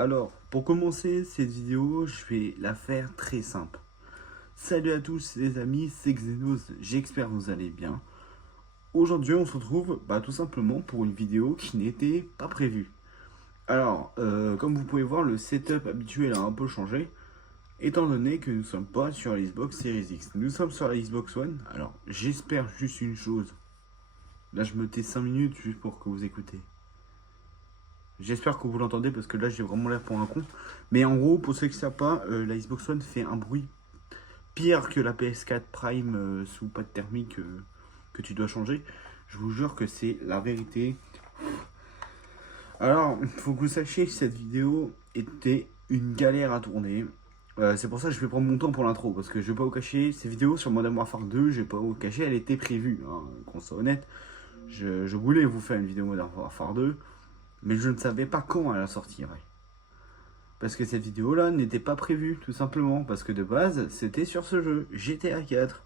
Alors, pour commencer cette vidéo, je vais la faire très simple. Salut à tous les amis, c'est Xenos, j'espère que vous allez bien. Aujourd'hui, on se retrouve tout simplement pour une vidéo qui n'était pas prévue. Alors, comme vous pouvez voir, le setup habituel a un peu changé, étant donné que nous ne sommes pas sur la Xbox Series X. Nous sommes sur la Xbox One. Alors, j'espère juste une chose. Là, je me tais 5 minutes juste pour que vous écoutez. J'espère que vous l'entendez parce que là j'ai vraiment l'air pour un con. Mais en gros, pour ceux qui ne savent pas, la Xbox One fait un bruit pire que la PS4 Prime sous pâte thermique que tu dois changer. Je vous jure que c'est la vérité. Alors, il faut que vous sachiez que cette vidéo était une galère à tourner. C'est pour ça que je vais prendre mon temps pour l'intro. Parce que je vais pas vous cacher, ces vidéos sur Modern Warfare 2, je vais pas vous cacher, elle était prévue. Hein, qu'on soit honnête. Je voulais vous faire une vidéo Modern Warfare 2. Mais je ne savais pas quand elle sortirait. Parce que cette vidéo-là n'était pas prévue, tout simplement. Parce que de base, c'était sur ce jeu, GTA 4.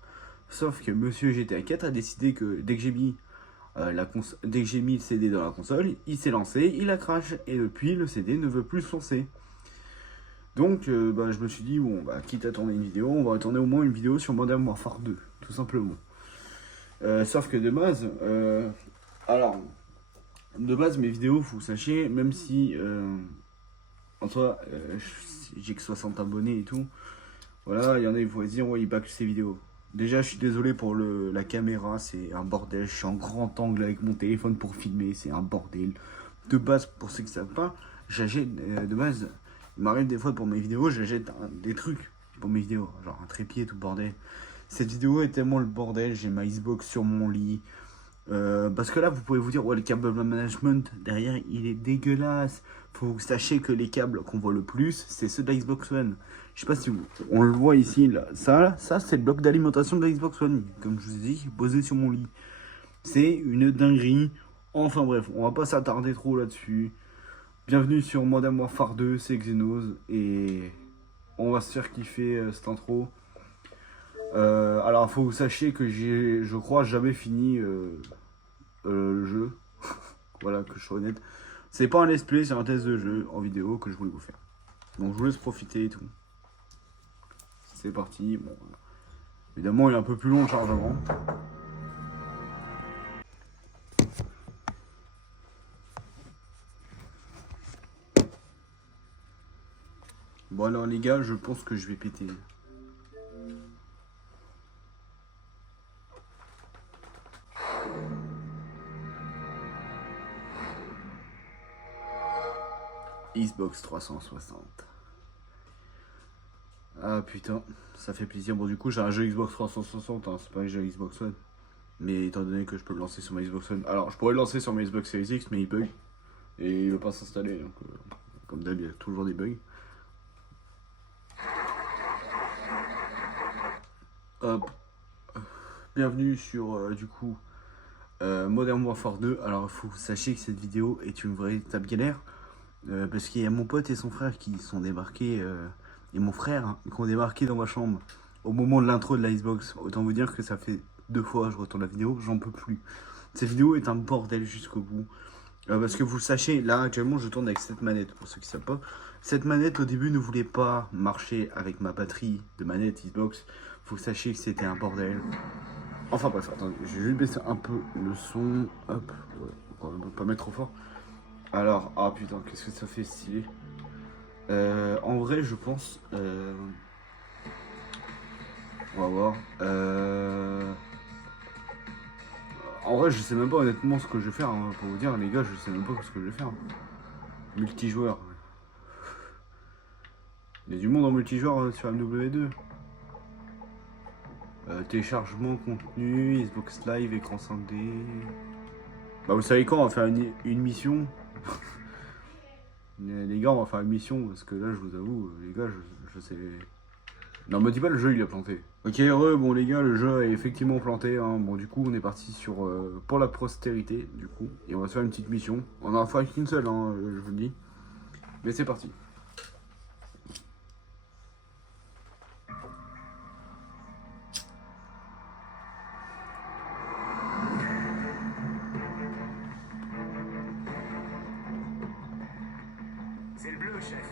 Sauf que monsieur GTA 4 a décidé que dès que j'ai mis, dès que j'ai mis le CD dans la console, il s'est lancé, il a crash. Et depuis, le CD ne veut plus se lancer. Donc, je me suis dit, bon, quitte à tourner une vidéo, on va tourner au moins une vidéo sur Modern Warfare 2, tout simplement. Sauf que de base, alors, de base, mes vidéos, vous sachiez, même si en soi, j'ai que 60 abonnés et tout, voilà, il y en a, ils vont se dire, ouais, il back ses vidéos. Déjà, je suis désolé pour la caméra, c'est un bordel. Je suis en grand angle avec mon téléphone pour filmer, c'est un bordel. De base, pour ceux qui ne savent pas, j'achète, de base, il m'arrive des fois pour mes vidéos, j'achète des trucs pour mes vidéos, genre un trépied, tout bordel. Cette vidéo est tellement le bordel, j'ai ma Xbox sur mon lit. Parce que là, vous pouvez vous dire, ouais, le câble management derrière, il est dégueulasse. Faut que vous sachiez que les câbles qu'on voit le plus, c'est ceux de la Xbox One. Je sais pas si on le voit ici, là. Ça c'est le bloc d'alimentation de la Xbox One. Comme je vous ai dit, posé sur mon lit. C'est une dinguerie. Enfin bref, on va pas s'attarder trop là-dessus. Bienvenue sur Modern Warfare 2, c'est Xenos. Et on va se faire kiffer cette intro. Alors, faut que vous sachiez que j'ai, je crois, jamais fini le jeu. Voilà, que je sois honnête. C'est pas un let's play, c'est un test de jeu en vidéo que je voulais vous faire. Donc, je vous laisse profiter et tout. C'est parti. Bon, évidemment, il est un peu plus long le chargement. Bon, alors, les gars, je pense que je vais péter. Xbox 360. Ah putain, ça fait plaisir. Bon, du coup, j'ai un jeu Xbox 360, hein, c'est pas un jeu Xbox One. Mais étant donné que je peux le lancer sur ma Xbox One. Alors, je pourrais le lancer sur ma Xbox Series X, mais il bug. Et il veut pas s'installer. Donc, comme d'hab, il y a toujours des bugs. Hop. Bienvenue sur, du coup, Modern Warfare 2. Alors, il faut que vous sachiez que cette vidéo est une véritable galère. Parce qu'il y a mon pote et son frère qui sont débarqués. Et mon frère, hein, qui ont débarqué dans ma chambre au moment de l'intro de la Xbox. Autant vous dire que ça fait 2 fois que je retourne la vidéo, j'en peux plus. Cette vidéo est un bordel jusqu'au bout. Parce que vous le sachez, là actuellement je tourne avec cette manette, pour ceux qui ne savent pas. Cette manette au début ne voulait pas marcher avec ma batterie de manette Xbox. Faut que vous sachiez que c'était un bordel. Enfin bref, attendez, je vais juste baisser un peu le son. Hop, ouais, on va pas mettre trop fort. Alors, ah putain, qu'est-ce que ça fait stylé. En vrai, je pense. On va voir. En vrai, je sais même pas honnêtement ce que je vais faire. Hein, pour vous dire, les gars, je sais même pas ce que je vais faire. Multijoueur. Il y a du monde en multijoueur sur MW2. Téléchargement, contenu, Xbox Live, écran scindé. Bah, vous savez quoi, on va faire une mission. Les gars, on va faire une mission parce que là, je vous avoue, les gars, je sais. Non, me dis pas le jeu il a planté. Ok, heureux, bon les gars, le jeu est effectivement planté. Hein. Bon, du coup, on est parti sur pour la postérité, du coup. Et on va se faire une petite mission. On en fera qu'une seule, hein, je vous le dis. Mais c'est parti. chef.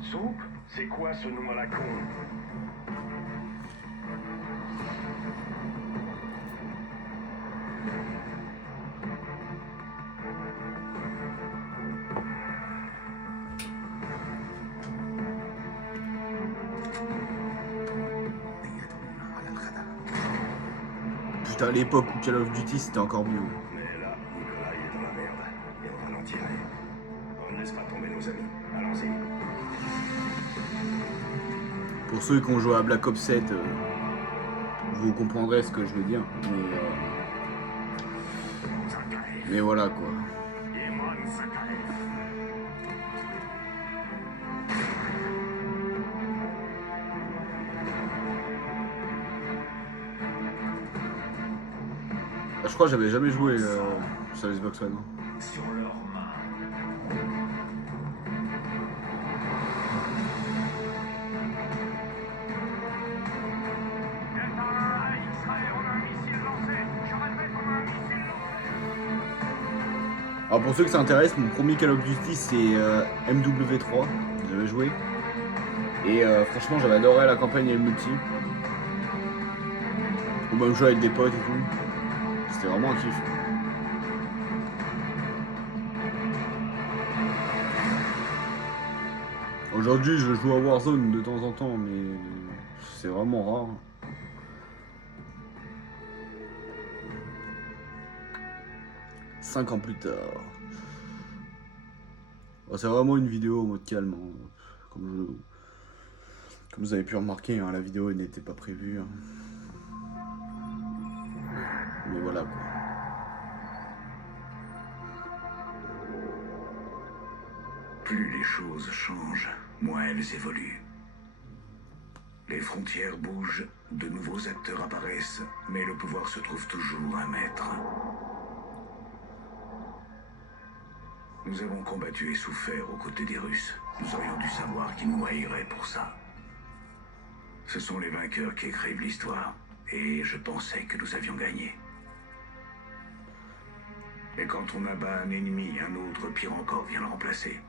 Soupe, c'est quoi ce nom à la con? Putain, à l'époque où Call of Duty c'était encore mieux. Mais là, Nicolas il est dans la merde. Et on va l'en tirer. On ne laisse pas tomber nos amis. Allons-y. Pour ceux qui ont joué à Black Ops 7, vous comprendrez ce que je veux dire. Mais voilà quoi. Je crois que j'avais jamais joué sur Xbox One. Sur leurs mains. Alors pour ceux que ça intéresse, mon premier Call of Duty c'est MW3, j'avais joué. Et franchement j'avais adoré la campagne et le multi. Ou même jouer avec des potes et tout. C'était vraiment un kiff. Aujourd'hui je joue à Warzone de temps en temps mais c'est vraiment rare. 5 ans plus tard. Bon, c'est vraiment une vidéo en mode calme. Hein. Comme vous avez pu remarquer, hein, la vidéo n'était pas prévue. Hein. Mais voilà quoi. Plus les choses changent, moins elles évoluent. Les frontières bougent, de nouveaux acteurs apparaissent, mais le pouvoir se trouve toujours un maître. Nous avons combattu et souffert aux côtés des Russes. Nous aurions dû savoir qu'ils nous haïraient pour ça. Ce sont les vainqueurs qui écrivent l'histoire, et je pensais que nous avions gagné. Et quand on abat un ennemi, un autre, pire encore, vient le remplacer.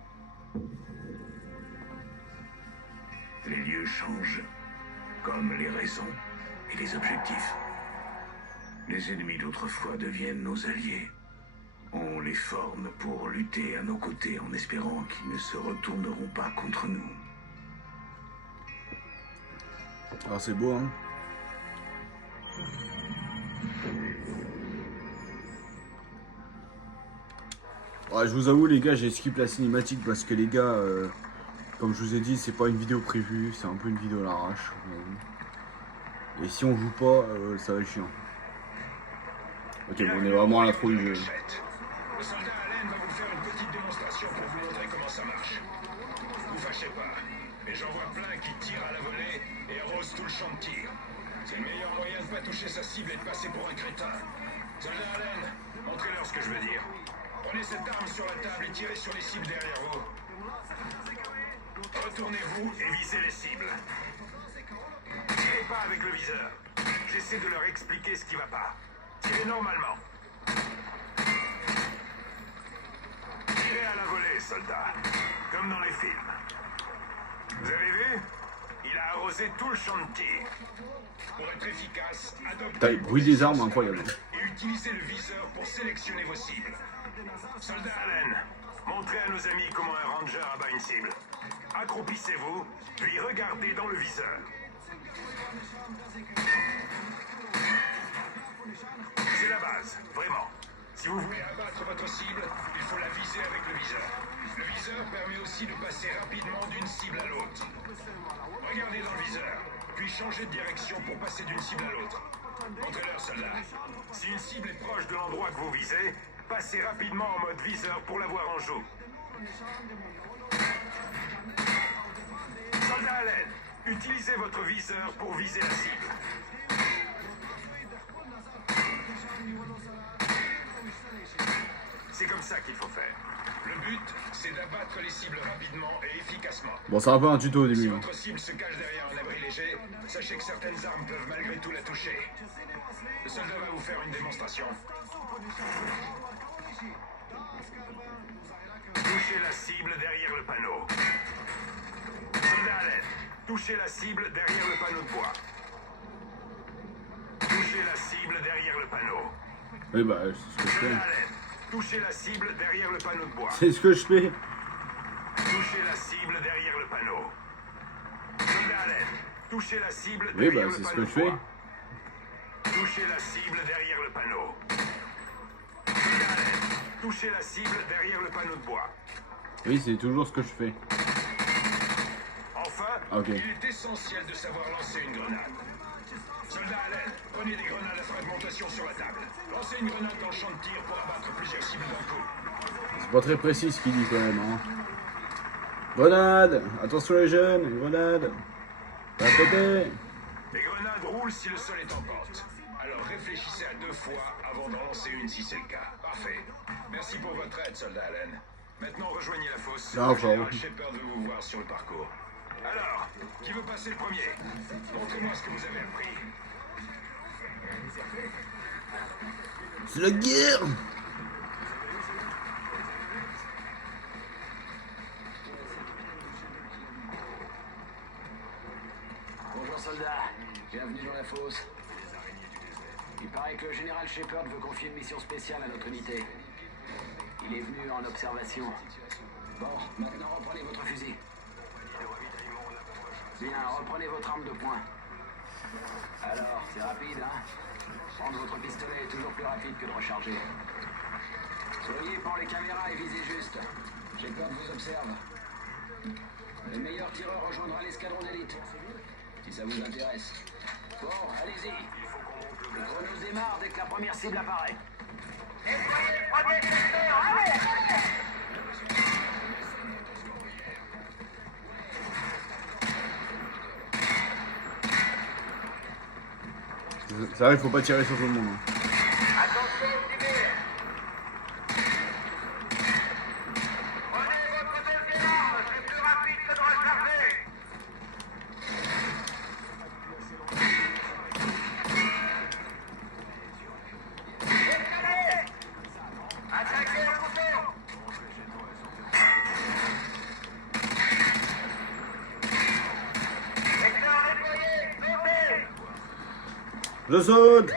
Les lieux changent, comme les raisons et les objectifs. Les ennemis d'autrefois deviennent nos alliés. On les forme pour lutter à nos côtés en espérant qu'ils ne se retourneront pas contre nous. Ah c'est beau hein. Ouais, je vous avoue les gars, j'ai skip la cinématique parce que les gars, comme je vous ai dit, c'est pas une vidéo prévue, c'est un peu une vidéo à l'arrache. Et si on joue pas, ça va être chiant. Ok, bon, on est vraiment à l'intro du jeu. Le soldat Allen va vous faire une petite démonstration pour vous montrer comment ça marche. Vous fâchez pas, mais j'en vois plein qui tirent à la volée et arrosent tout le champ de tir. C'est le meilleur moyen de pas toucher sa cible et de passer pour un crétin. Soldat Allen, montrez-leur ce que je veux dire. Prenez cette arme sur la table et tirez sur les cibles derrière vous. Retournez-vous et visez les cibles. Tirez pas avec le viseur. J'essaie de leur expliquer ce qui va pas. Tirez normalement. Tirez à la volée, soldat. Comme dans les films. Vous avez vu? Il a arrosé tout le champ de tir. Pour être efficace, T'as le bruit des armes incroyable. et utilisez le viseur pour sélectionner vos cibles. Soldat Allen, montrez à nos amis comment un ranger abat une cible. Accroupissez-vous, puis regardez dans le viseur. C'est la base, vraiment. Si vous voulez abattre votre cible, il faut la viser avec le viseur. Le viseur permet aussi de passer rapidement d'une cible à l'autre. Regardez dans le viseur, puis changez de direction pour passer d'une cible à l'autre. Montrez-leur, soldat. Si une cible est proche de l'endroit que vous visez, passez rapidement en mode viseur pour la voir en joue. Soldat Allen, utilisez votre viseur pour viser la cible. C'est comme ça qu'il faut faire. Le but, c'est d'abattre les cibles rapidement et efficacement. Bon, c'est un peu un tuto au Si début. Hein. votre cible se cache derrière un abri léger, sachez que certaines armes peuvent malgré tout la toucher. Le soldat va vous faire une démonstration. Touchez la cible derrière le panneau. Soldat à l'aide. Touchez la cible derrière le panneau de bois. Touchez la cible derrière le panneau. Oui, bah, c'est ce que je fais. Soldat à l'aide. Touchez la cible derrière le panneau de bois. C'est ce que je fais. Touchez la cible derrière le panneau. Soldat à l'aide. Touchez la cible Oui, derrière bah, le c'est ce panneau que de je fais. bois. Touchez la cible derrière le panneau. Soldat à l'aide. Touchez la cible derrière le panneau de bois. Oui, c'est toujours ce que je fais. Enfin, Ok. il est essentiel de savoir lancer une grenade. Soldats à l'aide, prenez des grenades à fragmentation sur la table. Lancez une grenade dans le champ de tir pour abattre plusieurs cibles d'un coup. C'est pas très précis ce qu'il dit quand même. Hein. Grenade! Attention les jeunes, grenade! Pas péter! Les grenades roulent si le sol est en pente. Alors réfléchissez à 2 fois avant d'en lancer une si c'est le cas. Parfait. Merci pour votre aide, soldat Allen. Maintenant rejoignez la fosse. Non, Le enfin, général oui. Shepard veut vous voir sur le parcours. Alors, qui veut passer le premier? Montrez-moi ce que vous avez appris. C'est la guerre! Bonjour soldats, bienvenue dans la fosse. Il paraît que le général Shepard veut confier une mission spéciale à notre unité. Il est venu en observation. Bon, maintenant reprenez votre fusil. Bien, reprenez votre arme de poing. Alors, c'est rapide, hein? Prendre votre pistolet est toujours plus rapide que de recharger. Soyez pour les caméras et visez juste. Shepard vous observe. Le meilleur tireur rejoindra l'escadron d'élite. Si ça vous intéresse. Bon, allez-y. Le chrono démarre dès que la première cible apparaît. Ça arrive, faut pas tirer sur tout le monde. Hein. Attention au civil. Prenez votre deuxième arme, c'est plus rapide que de recharger. Escalez. Attaquez le couteau. Secteur déployé, sautez. Je saute!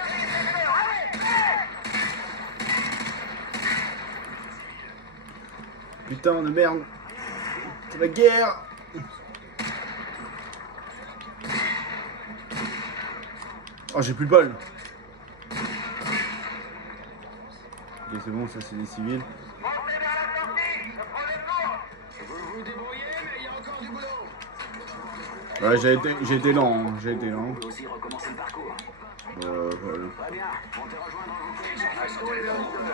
Putain de merde! C'est la guerre! Oh, j'ai plus de balles! Ok, c'est bon, ça c'est des civils. Montez vers la sortie, je prends les tours. Vous vous débrouillez, mais il y a encore du boulot. Ouais, j'ai été lent, hein, j'ai été lent. Vous pouvez aussi recommencer le parcours. Voilà. Très bien, montez rejoindre vos collègues sur place. Rejoignez votre groupe.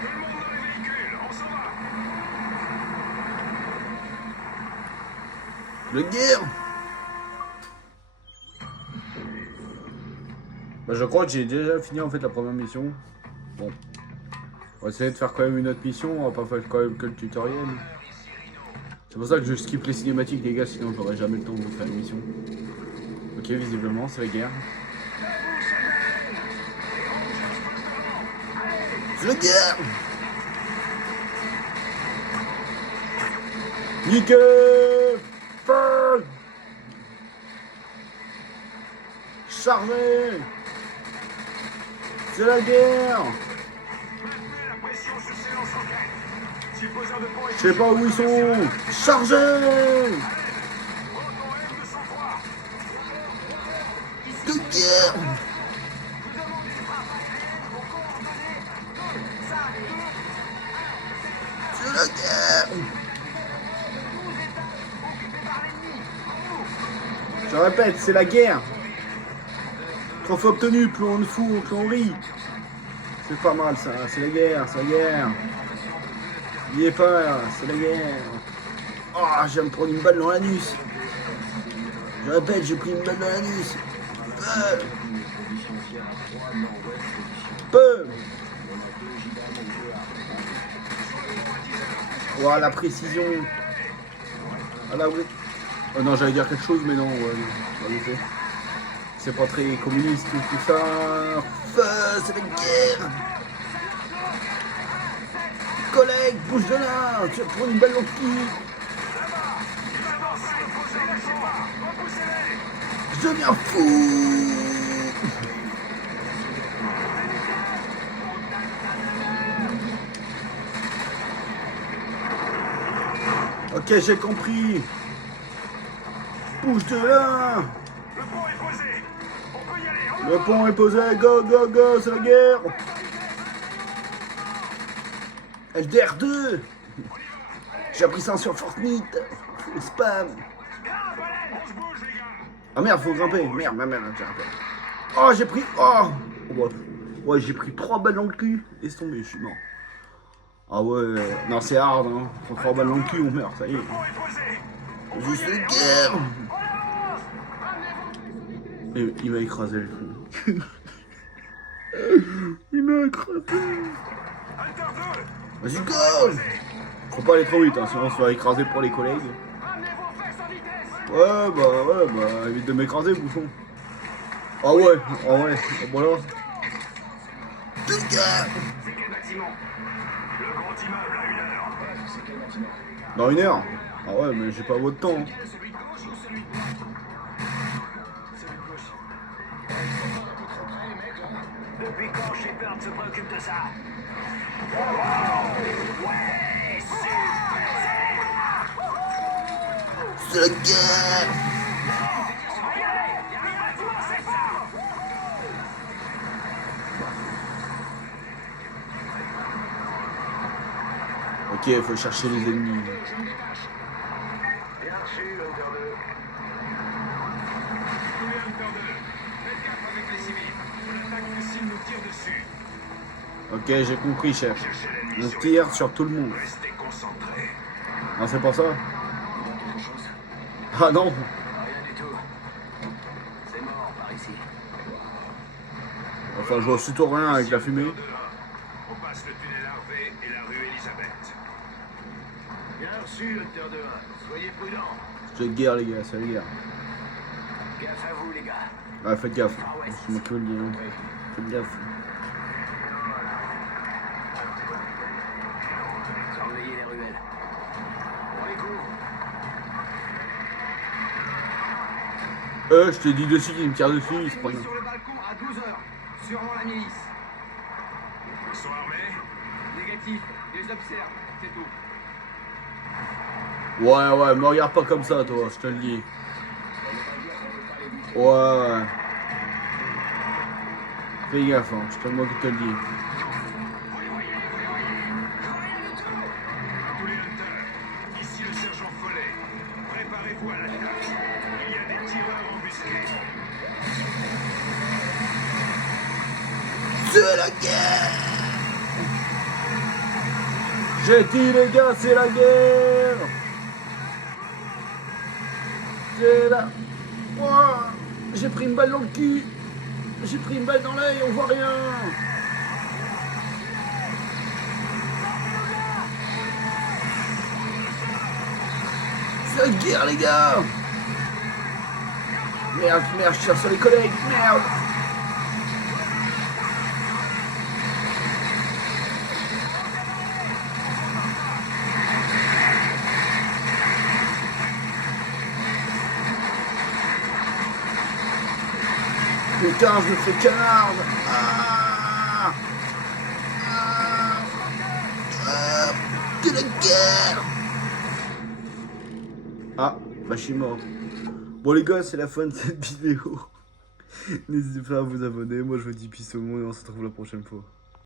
Tout le monde dans les véhicules, on s'en va. La guerre! Bah, je crois que j'ai déjà fini en fait la première mission. Bon. On va essayer de faire quand même une autre mission, on va pas faire quand même que le tutoriel. C'est pour ça que je skip les cinématiques les gars, sinon j'aurais jamais le temps de vous faire une mission. Ok, visiblement c'est la guerre. C'est la guerre! Niquez! Feu! Chargez! C'est la guerre! Maintenez la pression sur ces lance-roquettes. Si le besoin de pont est Je sais pas où ils sont! Chargez! De guerre! C'est la guerre! Je répète, c'est la guerre! Trophée obtenu, plus on fout, plus on rit! C'est pas mal ça, c'est la guerre, c'est la guerre! N'oubliez pas, c'est la guerre! Oh, je viens me prendre une balle dans l'anus! Je répète, j'ai pris une balle dans l'anus! Peu! Voilà la précision! Voilà, oui. Oh non, j'allais dire quelque chose, mais non, ouais, c'est pas très communiste tout ça. feu, c'est la guerre. Collègue, bouge de là, tu vas prendre une balle dans le cul. Je deviens fou. Ok, j'ai compris. Bouge de là. Le pont est posé. On peut y aller. Le pont est posé, go, go, go, c'est la guerre. LDR2. J'ai appris ça sur Fortnite. Au spam. On se bouge, les gars. Ah merde, faut grimper. Merde, j'ai raté. Oh, j'ai pris. Oh. Ouais, j'ai pris 3 balles dans le cul. Laisse tomber, je suis mort. Ah ouais, non, c'est hard, hein. Faut 3 balles dans le cul, on meurt, ça y est. Juste la guerre. Et il m'a écrasé le coup. Il m'a écrasé. Vas-y, go. Faut pas aller trop vite, hein, sinon on se va écraser pour les collègues. Ouais, bah, évite de m'écraser, bouffon. Ah ouais, voilà. C'est quel bâtiment? Le grand immeuble à 1 heure. C'est quel bâtiment? Dans 1 heure. Ah ouais, mais j'ai pas votre temps. Hein. Celui de gauche ou celui de droite? Celui de gauche. Ils sont pas un peu trop près, les mecs, là? Depuis quand Shepard se préoccupe de ça? Ouais, C'est la guerre. Ok, faut chercher les ennemis. Bien reçu, Hunter 2. Oui, Hunter 2. Faites gaffe avec les civils. L'attaque des cibles nous tire dessus. Ok, j'ai compris, chef. Cherchez l'ennemi On sur tire sur tout le monde. Restez concentrés. Non, c'est pas ça. Quelque chose? Ah non. Rien du tout. C'est mort par ici. Enfin, je vois surtout rien avec la fumée. On passe le tunnel Harvey et la rue Elisabeth. Bien reçu, Hunter 2. Soyez prudents. C'est la guerre, les gars, c'est la guerre. Gaffe à vous, les gars. Ouais, faites gaffe. C'est moi qui veux le dire. Faites gaffe. Surveillez les ruelles. On les couvre. Je t'ai dit dessus qu'il me tire dessus, il se prend. Sur le balcon à 12h. Sûrement la milice. Ils sont armés. Négatif. Ils observent. C'est tout. Ouais, me regarde pas comme ça, toi, je te le dis. Ouais. Fais gaffe, hein, c'est moi qui te le dis. Tous les hunters. Ici le sergent Follet. Préparez-vous à l'attaque. Il y a des tireurs embusqués. C'est la guerre. J'ai dit, les gars, c'est la guerre. C'est là. Ouah, j'ai pris une balle dans le cul. J'ai pris une balle dans l'œil, on voit rien. C'est la guerre, les gars. Merde, je tire sur les collègues, merde. Putain, je me fais canard. De la guerre. Ah, bah je suis mort. Bon les gars, c'est la fin de cette vidéo. N'hésitez pas à vous abonner. Moi je vous dis peace au monde et on se retrouve la prochaine fois.